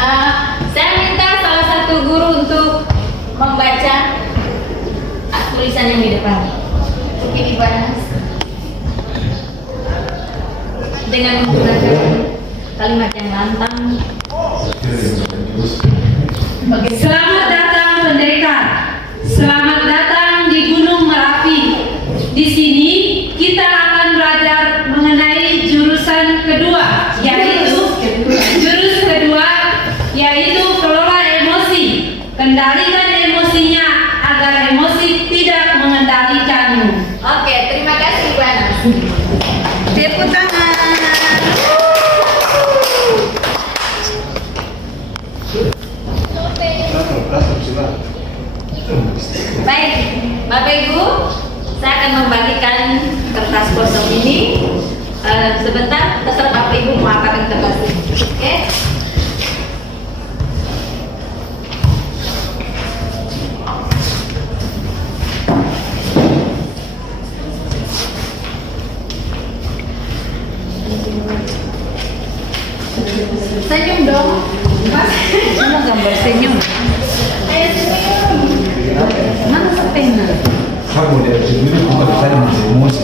Saya minta salah satu guru untuk membaca tulisan yang di depan. Mungkin Ibu Anas dengan menggunakan kalimat yang lantang. Oke, selamat datang pendekar. Selamat datang di Gunung Merapi. Di sini kita akan belajar mengenai jurusan kedua, yaitu kelola emosi. Kendalikan emosinya agar emosi tidak mengendalikanmu. Oke, terima kasih Ibu Anas. Tepuk tangan. Baik, Bapak Ibu, saya akan membagikan kertas kosong ini. Sebentar, terserah Bapak Ibu mau apakan kertas ini. Oke? Senyum dong. Mana gambar senyum? Mana sepena? Kamu dari dulu bukan saya masih emosi.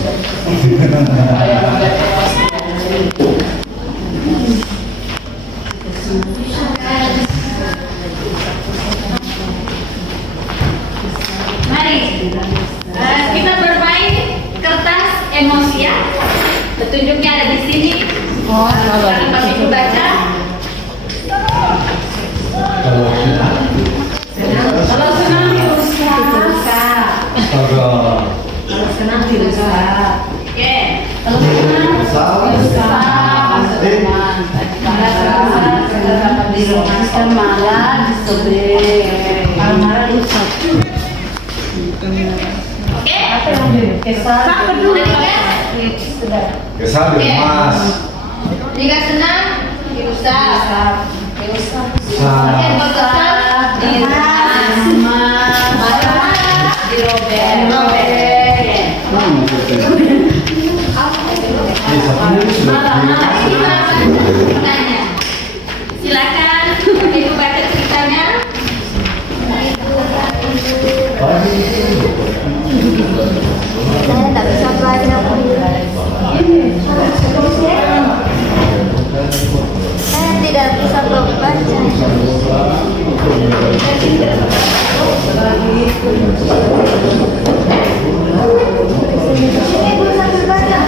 Mari kita bermain kertas emosi ya. Petunjuknya ada di sini. Sekarang Bapak Ibu baca. Kalau senang diusap. Kalau senang diusap. Oke. Kalau senang diusap. Kalau dapat diromankan malah disobek. Kalau marah diusap. Oke. Kesal. Kesal mas. Jika senang diusap. Sa. Yang berkesal marah dirobek. Pertanyaan. Silakan Ibu baca ceritanya. Saya tak bisa belajar. Saya tidak bisa membaca. Ibu sambil baca.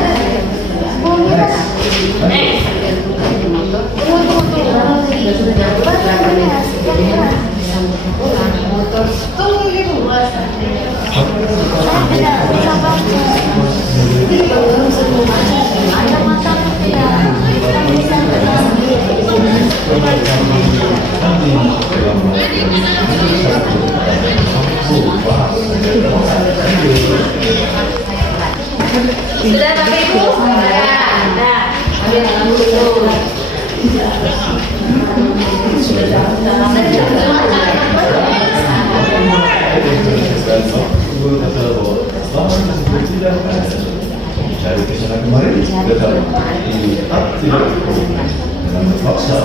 Sudah Bapak Ibu? Nah, ambil dulu. Cari kesana kemarin tetap tidak dengan terpaksa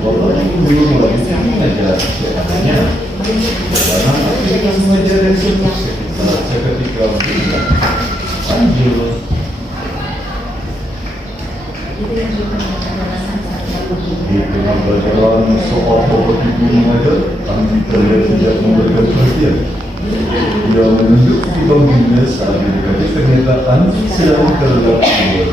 bahwa dulu melanjutkan aja seadanya karena kita mengajar dari seketika lanjut di tengah pelajaran soal pokok ibu mengajar kami terlihat tidak memberikan perhatian. Dia menunjuk di bangkunya saat didekati ternyata anjing sedang terlelap tidur.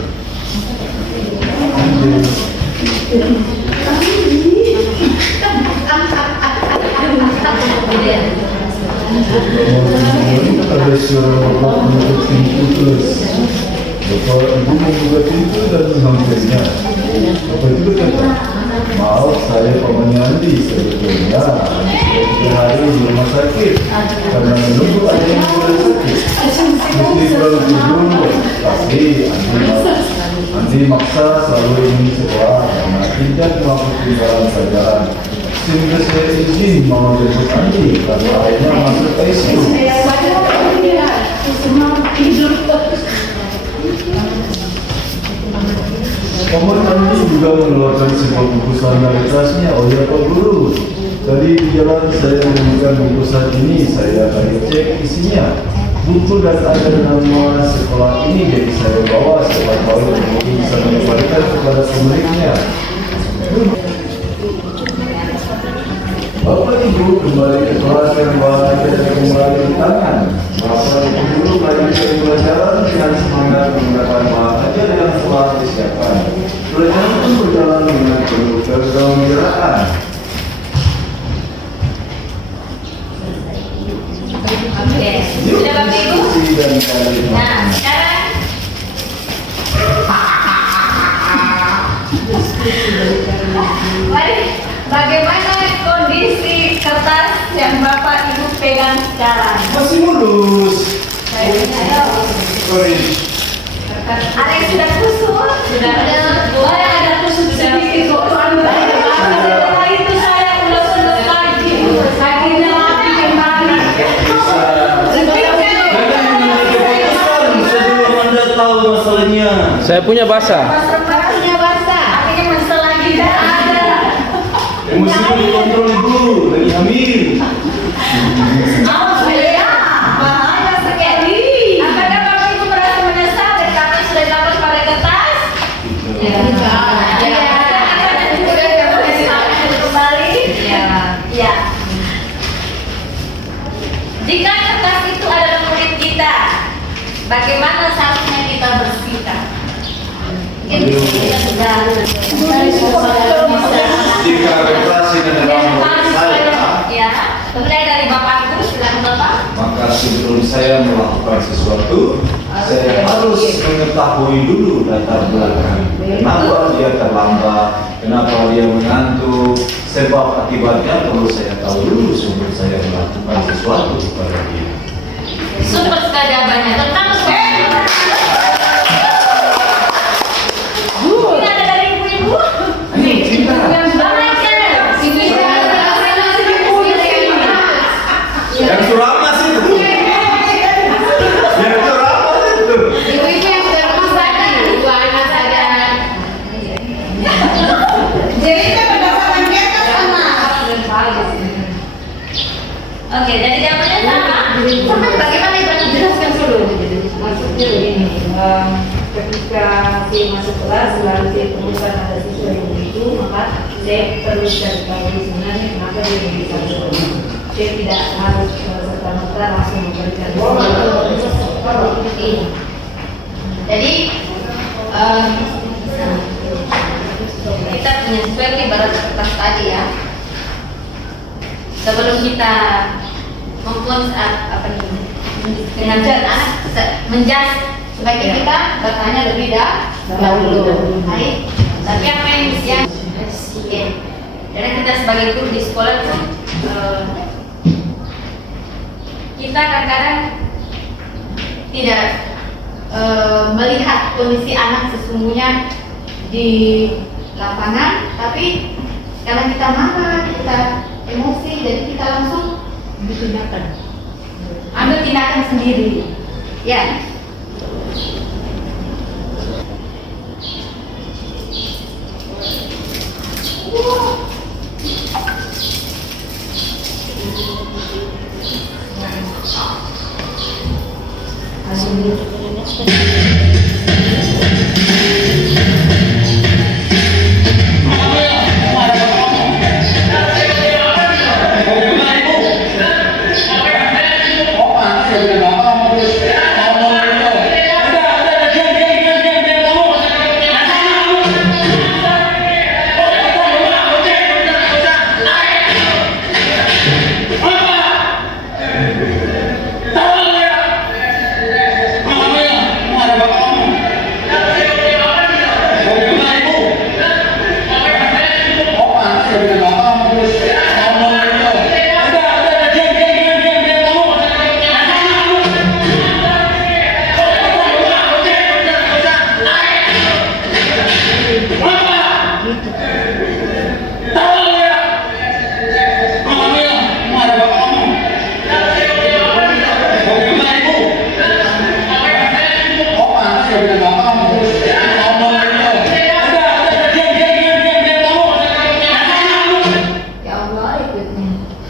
Ada suara bapak menutup pintu terus. Bapak ibu membuka pintu dan menghampirinya. Bapak itu berkata, maaf saya pamannya Andi sebetulnya sudah 3 hari di rumah sakit karena menunggu ada yang mulai sakit. Mesti selalu tidur, tapi Andi maksa selalu ingin sekolah karena tidak mampu tinggalan pelajaran. Sehingga saya izin mau jemput Andi karena akhirnya masuk ICU. Paman ini juga mengeluarkan sebuah buku solidaritasnya. Oh ya Pak Guru, tadi di jalan saya menemukan bungkusan ini. Saya akan cek isinya. Buku dan ada nama sekolah ini, jadi saya bawa. Siapa tahu buku bisa dikembalikan kepada pemiliknya. Bapak Ibu kembali ke kelas yang bahagia dan kembali di tangan. Bapak Ibu dulu melanjutkan pelajaran dengan semangat menggunakan bahagia dengan telah disiapkan. Pelajaran pun berjalan dengan penuh kegembiraan. Oke, sudah Bapak Ibu? Dan kalimat. Nah, sekarang mari, bagaimana kondisi kertas yang Bapak Ibu pegang sekarang? Masih mulus. Sorry. Ada yang sudah kusut? Sudah ada kusut sedikit kok. Setelah itu saya udah lagi. Kakinya mati kembali. Sebelum Anda tahu masalahnya. Saya punya bahasa. Maskernya basah. Artinya masalah tidak ada. Emosi pun dikontrol Ibu, lagi hamil. Oh iya, bahaya sekali. Apakah Bapak Ibu merasa menyesal dari apa yang sudah dilakukan pada kertas? Ya. Kembali. Ya. Jika kertas itu adalah murid kita, bagaimana seharusnya kita bersikap? Mungkin kita sudah Jika represi adalah murid saya, ya, mulai dari Bapak Ibu, silakan Bapak. maka sebelum saya melakukan sesuatu, saya harus mengetahui dulu latar belakang. Kenapa dia terlambat, kenapa dia mengantuk, sebab akibatnya perlu saya tahu dulu sebelum saya melakukan sesuatu kepada dia. Super sekali jawabannya. Tentang ini ada dari ibu-ibu. Cinta. Yang suramas itu. Yang suramas itu. Ibu-ibu yang sudah rumah sakit, ibu anak saja. Jadi kita berdasarkan kita sama. Oke, jadi jawabannya sama. Bagaimana Ibu jelaskan dulu? Maksudnya begini, ketika si masuk kelas selalu saya temukan ada siswa yang begitu, maka saya perlu cari tahu sebenarnya kenapa dia bisa begitu. Saya tidak harus serta-merta langsung memberikan ini. Jadi kita punya sesuatu ibarat kertas tadi ya. Sebelum kita apa nih dengan anak menjas sebaiknya kita bertanya lebih dahulu. Baik. Tapi apa yang oke. Karena kita sebagai guru di sekolah tuh kita kadang-kadang tidak melihat kondisi anak sesungguhnya di lapangan, tapi karena kita marah, kita emosi, jadi kita langsung ambil tindakan sendiri. Ya.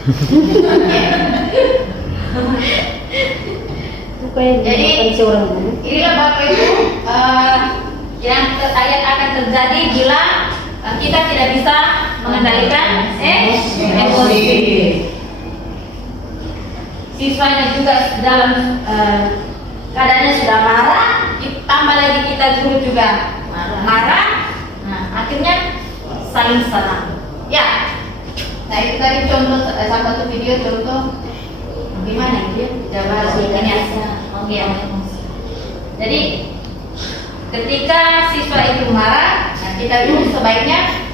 Jadi inilah Bapak Ibu yang akan terjadi bila kita tidak bisa mengendalikan emosi. Siswanya juga dalam keadaannya sudah marah, tambah lagi kita guru juga marah. Nah, akhirnya saling serang. Ya. Nah, itu tadi contoh salah satu video contoh gimana gitu ya? Jawaban ini aja. Oke. Jadi ketika siswa itu marah, nah kita dulu sebaiknya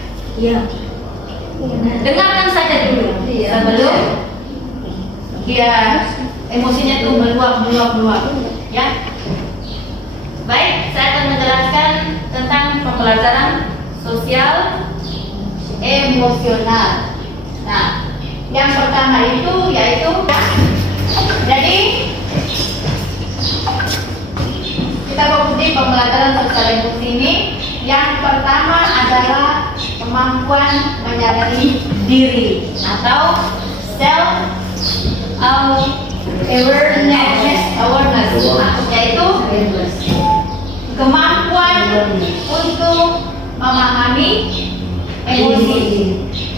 dengarkan saja dulu sebelum dia emosinya tuh meluap. Ya. Baik, saya akan menjelaskan tentang pembelajaran sosial emosional. Nah, yang pertama itu yaitu jadi kita fokus di pembelajaran sosial emosi ini. Yang pertama adalah kemampuan menyadari diri atau self awareness, yaitu kemampuan untuk memahami emosi,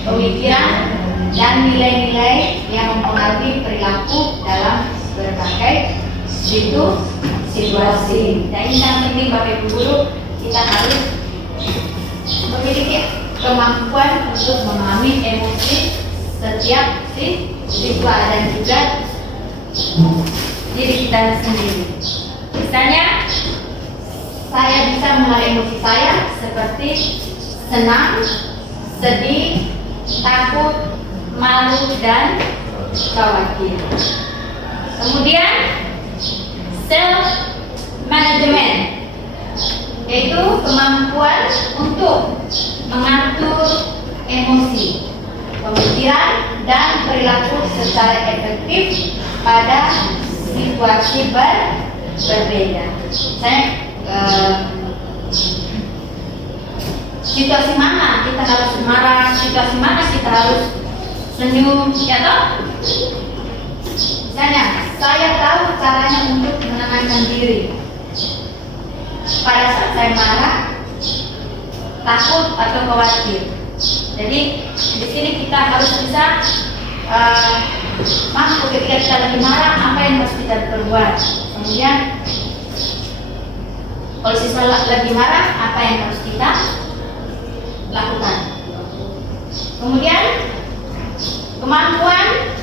pemikiran, dan nilai-nilai yang mempengaruhi perilaku dalam berbagai situasi. Dan ini yang penting Bapak Ibu Guru, kita harus memiliki kemampuan untuk memahami emosi setiap siswa dan juga diri kita sendiri. Misalnya, saya bisa mengenali emosi saya seperti senang, sedih, takut, malu, dan khawatir. Kemudian self management, yaitu kemampuan untuk mengatur emosi, pemikiran, dan perilaku secara efektif pada situasi berbeda. Situasi mana kita harus marah, situasi mana kita harus senyum, ya toh? Misalnya, saya tahu caranya untuk menenangkan diri. Pada saat saya marah, takut atau khawatir. Jadi di sini kita harus bisa mampu ketika kita lagi marah apa yang harus kita perbuat. Kemudian kalau siswa lagi marah apa yang harus kita lakukan. Kemudian kemampuan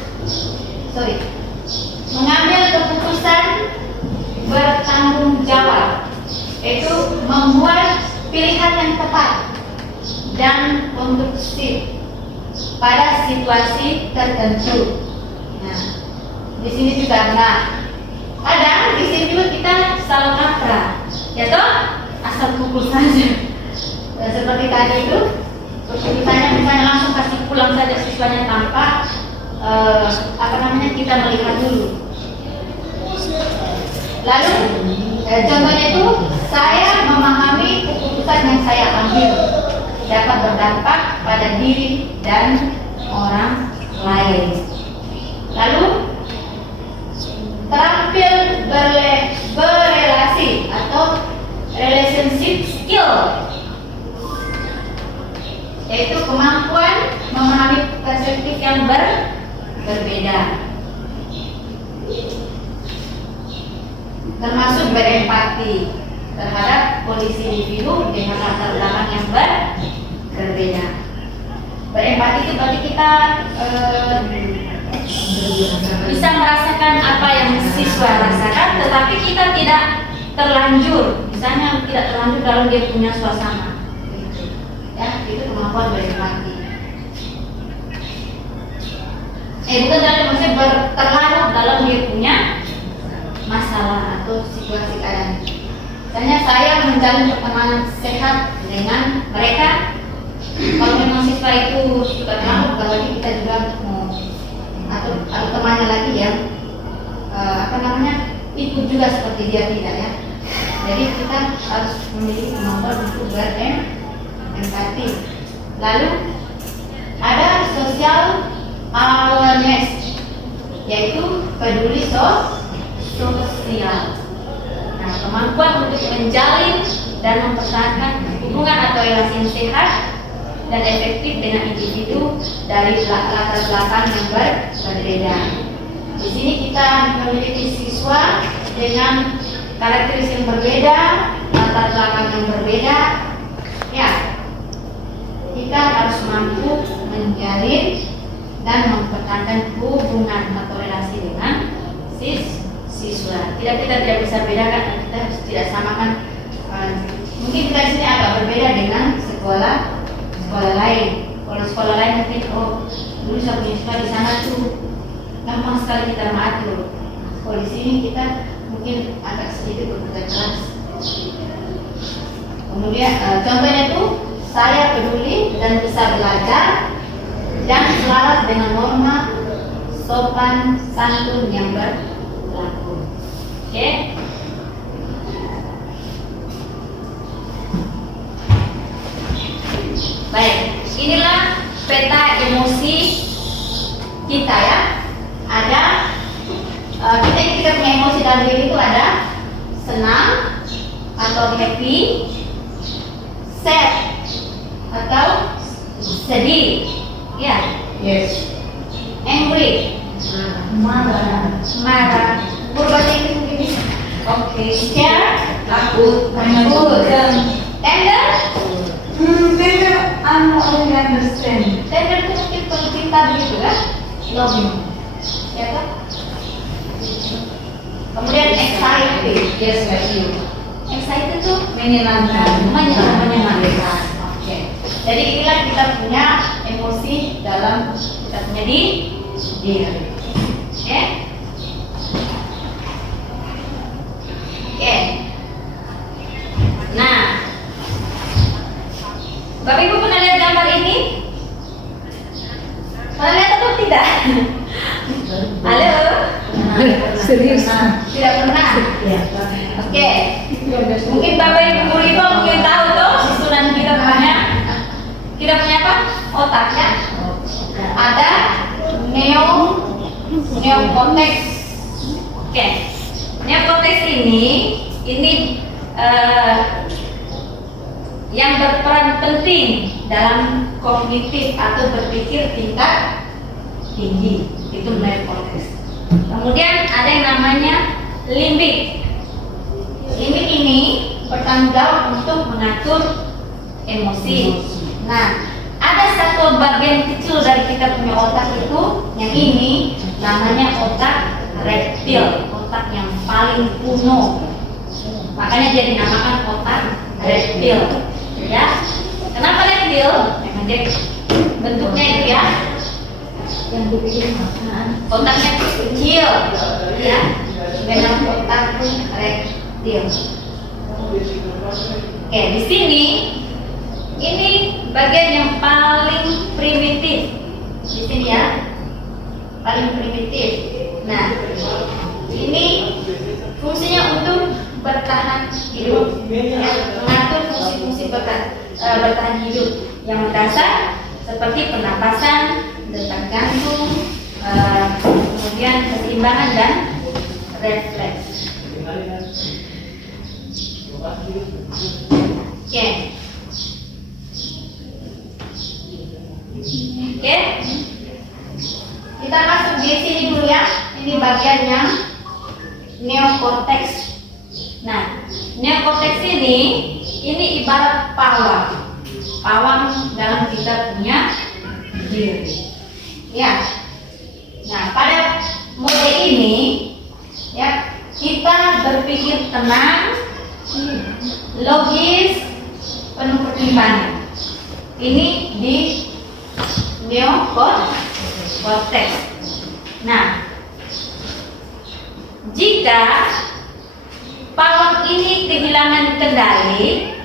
mengambil keputusan bertanggung jawab, yaitu membuat pilihan yang tepat dan konstruktif pada situasi tertentu. Nah, di sini juga kadang di sini juga kita salah kaprah, ya toh, asal pukul saja. Seperti tadi itu, misalnya langsung kasih pulang saja siswanya tanpa kita melihat dulu. Lalu contohnya itu saya memahami keputusan yang saya ambil dapat berdampak pada diri dan orang lain. Lalu terampil berrelasi atau relationship skill, yaitu kemampuan memahami perspektif yang berbeda, termasuk berempati terhadap kondisi individu dengan latar belakang yang berbeda. Berempati itu berarti kita bisa merasakan apa yang siswa rasakan, tetapi kita tidak terlanjur, misalnya tidak terlanjur dalam dia punya suasana. Ya, itu kemampuan berempati. Bukan maksudnya terlarut dalam dia punya masalah atau situasi keadaan. Misalnya saya menjalin pertemanan sehat dengan mereka. Kalau memang siswa itu sudah terlarut, berarti kita juga mau atau temannya lagi yang ikut juga seperti dia tidak ya. Jadi kita harus memiliki kemampuan untuk berempati. Lalu ada social awareness yaitu peduli sosial. Nah, kemampuan untuk menjalin dan mempertahankan hubungan atau relasi yang sehat dan efektif dengan individu dari latar belakang yang berbeda. Di sini kita memiliki siswa dengan karakteristik yang berbeda, latar belakang yang berbeda. Ya, kita harus mampu menjalin dan mempertahankan hubungan atau relasi dengan siswa. Kita tidak bisa bedakan dan kita tidak samakan. Mungkin kita di sini agak berbeda dengan sekolah lain. Kalau sekolah lain mungkin dulu saya punya siswa di sana tuh gampang sekali kita mengatur. Kalau di sini kita mungkin agak sedikit bekerja keras. Kemudian contohnya tuh saya peduli dan bisa belajar dan selaras dengan norma sopan santun yang berlaku. Oke? Baik, inilah peta emosi kita ya. Ada kita punya emosi dalam diri itu ada senang atau happy, sad atau sedih, ya, Yes. angry, marah, berbahasa Inggris mungkin bisa. Oke, scared, takut, tender, tender itu mungkin penuh cinta begitu kan, loving, ya kan? Kemudian excited, Yes, like you. excited tuh Menyenangkan. menyenangkan. Oke. Jadi inilah kita punya emosi dalam kita punya diri. Oke. Oke. Nah, Bapak Ibu pernah lihat gambar ini? Pernah lihat atau tidak? Halo? Serius? Tidak pernah. Ya. Oke. Mungkin Bapak Ibu guru itu mungkin tahu tuh susunan kita punya apa? Otaknya. Ada neokorteks. Oke. Neokorteks ini yang berperan penting dalam kognitif atau berpikir tingkat tinggi, itu neokorteks. Kemudian ada yang namanya limbik. Limbik ini bertanggung jawab untuk mengatur emosi. Nah, ada satu bagian kecil dari kita punya otak itu, yang ini namanya otak reptil, otak yang paling kuno. Makanya dia dinamakan otak reptil. Ya, kenapa reptil? Memang dia bentuknya itu ya, yang dibikin otaknya kecil, ya, dengan otak reptil. Oke, di sini ini bagian yang paling primitif. Di sini ya, paling primitif. Nah, ini fungsinya untuk bertahan hidup, ya, mengatur fungsi-fungsi bertahan hidup yang mendasar seperti pernapasan, detak jantung, kemudian keseimbangan dan refleks. Oke. Oke. Kita masuk di sini dulu ya. Ini bagiannya neokorteks. Nah, neokorteks ini ibarat pawang dalam kita punya diri. Ya. Nah, pada mode ini ya, kita berpikir tenang, logis, penuh pertimbangan. Ini di neokorteks. Nah, jika pawang ini kehilangan kendali,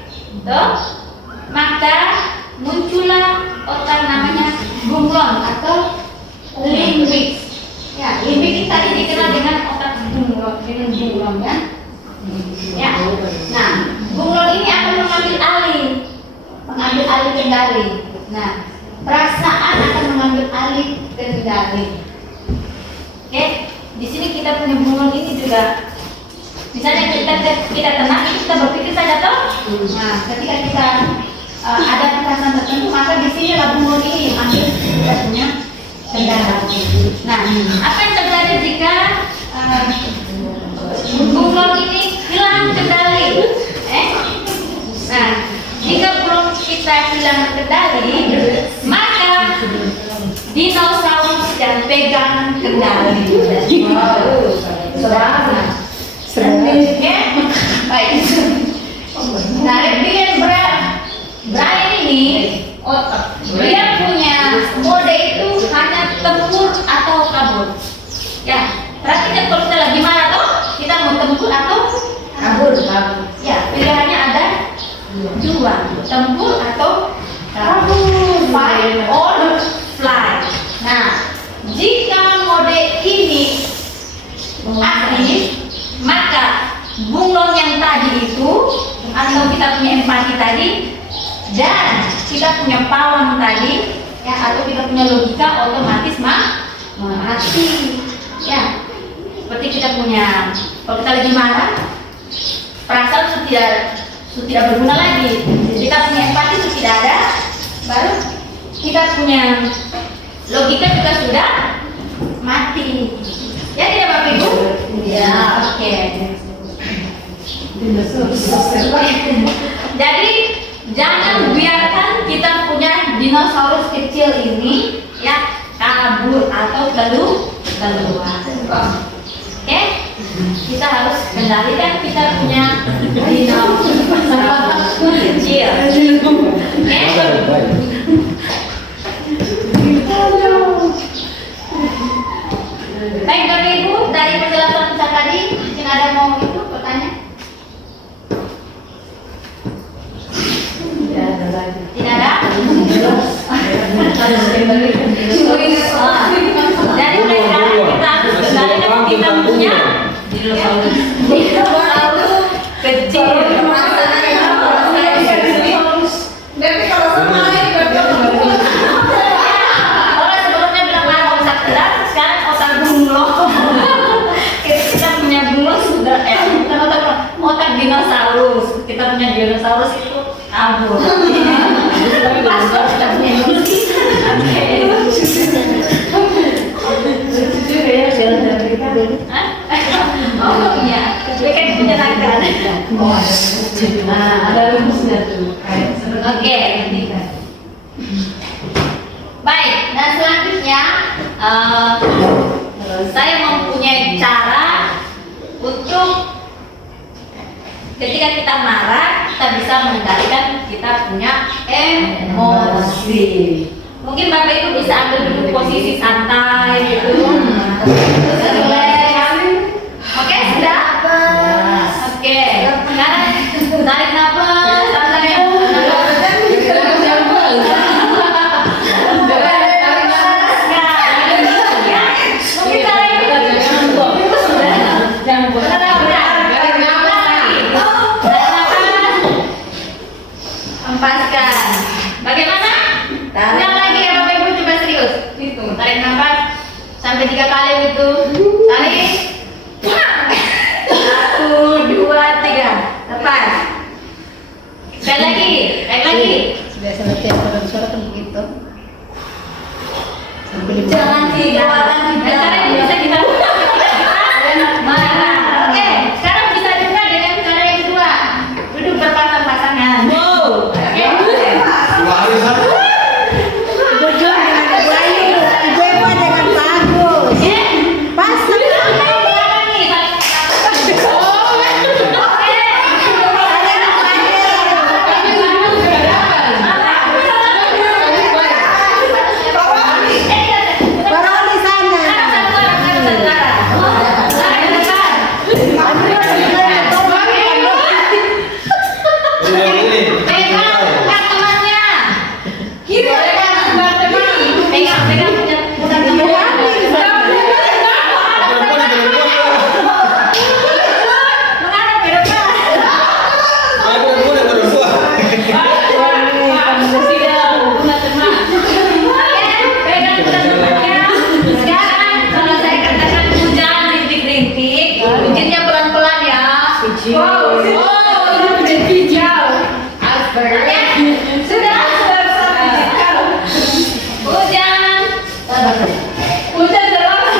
maka muncullah otak namanya bunglon atau limbik. Ya, limbik ini tadi dikenal dengan otak bunglon, ya. Ya. Nah, bunglon ini akan mengambil alih kendali. Nah, perasaan akan mengambil alih kendali. Oke. punya bunglon ini juga, misalnya kita tenang, kita berpikir saja toh. Nah, ketika kita ada perasaan tertentu, maka di sini lah bunglon ini yang ambil kita punya kendali. Nah, apa yang terjadi jika bunglon ini hilang kendali? Nah, jika bunglon kita hilang kendali, maka dinosaurus yang pegang kendali. Ya, baik. Nah, reptilian Brian ini, dia punya mode itu hanya tempur atau kabur. Ya, perhatikan kalau kita lagi marah toh, kita mau tempur atau kabur. Ya, pilihannya ada dua, tempur atau kabur, fight or fly. Nah, jika mode ini aktif, maka bunglon yang tadi itu atau kita punya empati tadi dan kita punya pawang tadi ya, atau kita punya logika otomatis mati ya. Seperti kita punya, kalau kita lagi marah, perasaan sudah tidak berguna lagi. Kita punya empati itu tidak ada, baru kita punya logika juga sudah mati. Ya tidak Bapak Ibu? Ya, oke. Jadi jangan biarkan kita punya dinosaurus kecil ini ya kabur atau keluar. Oke? Kita harus kendalikan kita punya dinosaurus kecil. Oke? Baik Bapak Ibu, dari penjelasan kita tadi, mungkin ada mau itu bertanya? Tidak ada? Dari mulai sekarang kita harus kendalikan kita punya dinosaurus kecil. Otak dinosaurus, kita punya dinosaurus itu kabur. Tapi pas kita punya dinosaurus. Oh iya, bikin menyenangkan. Nah, ada rumusnya tuh. Oke. Baik, dan selanjutnya saya mempunyai cara untuk ketika kita marah, kita bisa mengendalikan kita punya emosi. Mungkin Bapak Ibu bisa ambil dulu posisi santai gitu. Oke, sudah? Oke. Sekarang tarik nafas, santai. Lepaskan. Bagaimana? Ulang lagi ya Bapak Ibu, coba serius. Hitung, tarik nafas sampai 3 kali itu. Tarik. 1, 2, 3. Lepas. Sekali lagi, Biasa latihan suara kan begitu. Jangan dikeluarkan tidak. Sekarang bisa kita marah. Oke, sekarang bisa juga dengan cara yang kedua. Duduk berpasang-pasangan. Oke. Sekarang satu Hujan deras.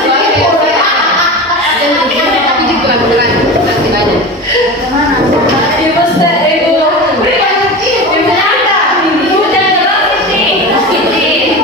Tapi juga beneran nanti aja. Ibu stay, ibu. Ibu ada. Hujan deras ini. Masih rintik-rintik.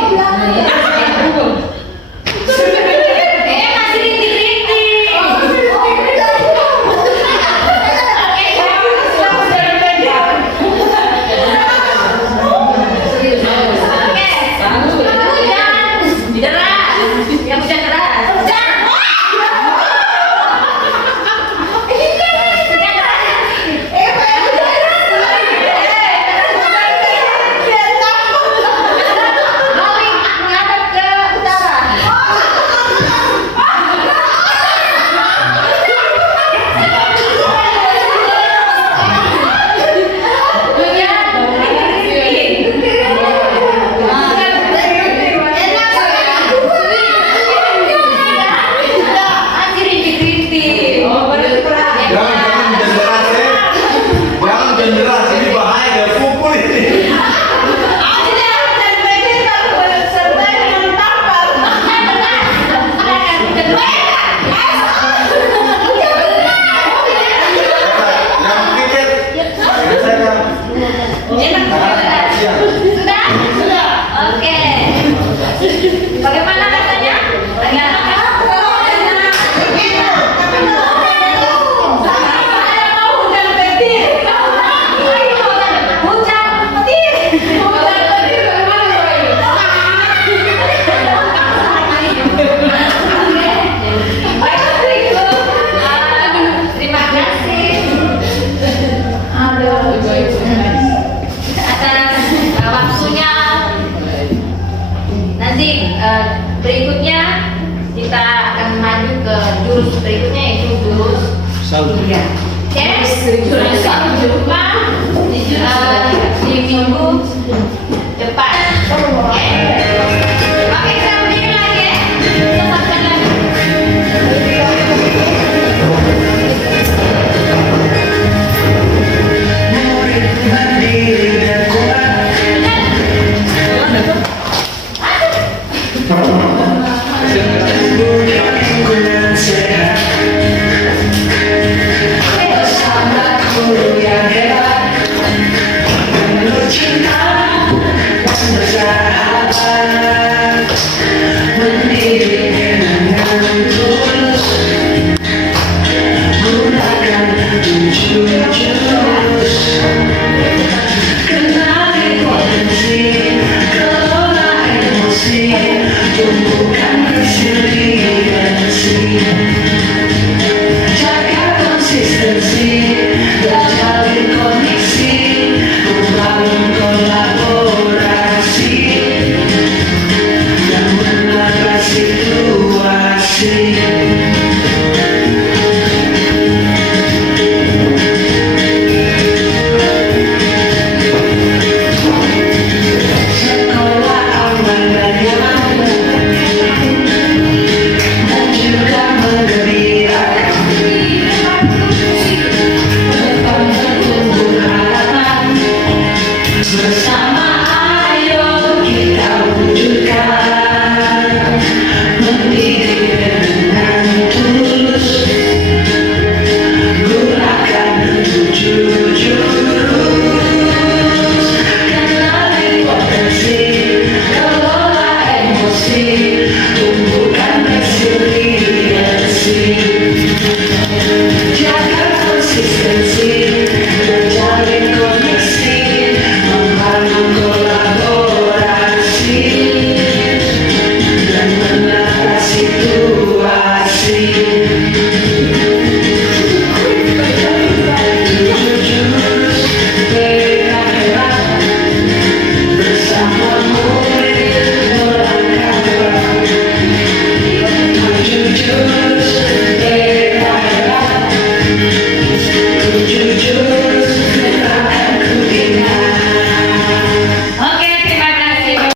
Jangan deras, ini bahaya, ada pukul ini. Yang pikir, saya Sudah? Oke. Bagaimana katanya? Terima kasih atas waktunya. Nanti berikutnya kita akan maju ke jurus berikutnya, yaitu jurus kuliah. Oke, sampai jumpa di minggu depan. Oke, kita berdiri lagi ya. Kita sambung lagi. Kolaborasi dan mengatasi